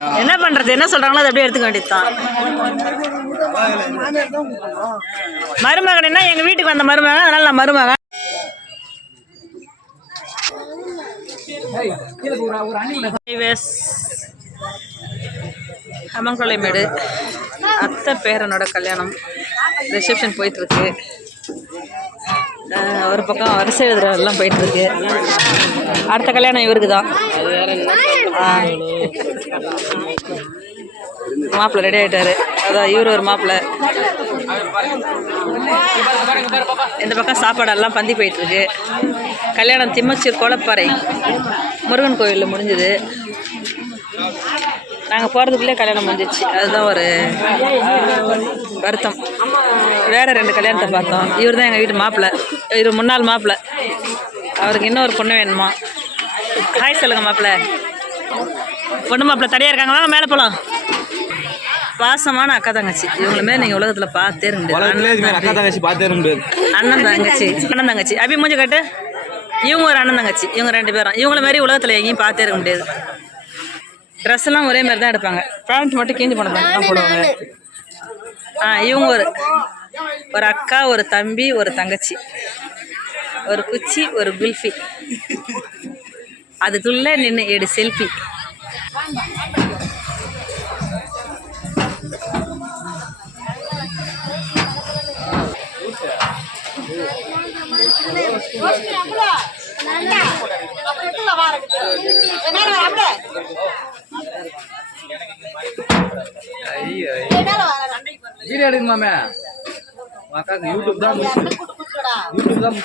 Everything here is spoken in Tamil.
என்ன பண்றது? என்ன சொல்றாங்களோ அதை அப்படியே எடுத்துக்க வேண்டியதுதான். மருமகன் என்ன? எங்க வீட்டுக்கு வந்த மருமகன். அதனால நான் மருமகன். Highways. அத்தை பேரனோட கல்யாணம். ரிசப்ஷன் போயிட்டு இருக்கு ஒரு பக்கம் வரிசை எதிரெல்லாம் போயிட்டு இருக்கு அடுத்த கல்யாணம் இவருக்கு தான் மாப்பிள்ளை ரெடி ஆயிட்டாரு. அதான் இவர் ஒரு மாப்பிள்ள. இந்த பக்கம் சாப்பாடெல்லாம் பந்தி போயிட்டு இருக்கு கல்யாணம் திம்மச்சூர் கோலப்பாறை. முருகன் கோயிலில் முடிஞ்சது. நாங்கள் போகிறதுக்குள்ளே கல்யாணம் முடிஞ்சிச்சு. அதுதான் ஒரு வருத்தம். வேற ரெண்டு கல்யாணத்தை பார்த்தோம். இவர் தான் எங்கள் வீட்டு மாப்பிள்ளை. இவர் முன்னாள் மாப்பிள்ளை. அவருக்கு இன்னொரு பொண்ணு வேணுமா? ஹாய் சொல்லுங்க மாப்பிள்ளை. பொண்ணு மாப்பிள்ளை தனியாக இருக்காங்க வாங்க மேலே போகலாம் பாசமான அக்கா தங்கச்சி. இவங்களுமே நீங்கள் உலகத்தில் பார்த்தே முடியாது. அக்கா தங்கச்சி பார்த்தே முடியாது. அண்ணன் தங்கச்சி. அண்ணன் தங்கச்சி. அபி மூஞ்சி கட்டு. இவங்க ஒரு அண்ணன் தங்கச்சி. இவங்க ரெண்டு பேரும். இவங்கள மாதிரி உலகத்தில் எங்கேயும் பார்த்தே இருக்க முடியாது. ட்ரெஸ் எல்லாம் ஒரே மாதிரி தான் எடுப்பாங்க. பேண்ட் மட்டும் கீஞ்சி பேண்ட் தான் போடுவாங்க. ஆ இவங்க ஒரு ஒரு அக்கா ஒரு தம்பி ஒரு தங்கச்சி. ஒரு குச்சி ஒரு குல்ஃபி. அதுக்குள்ளே நின்று எடு செல்ஃபி வீடியோ அக்காக்கு யூடியூப் தான் யூடியூப் தான்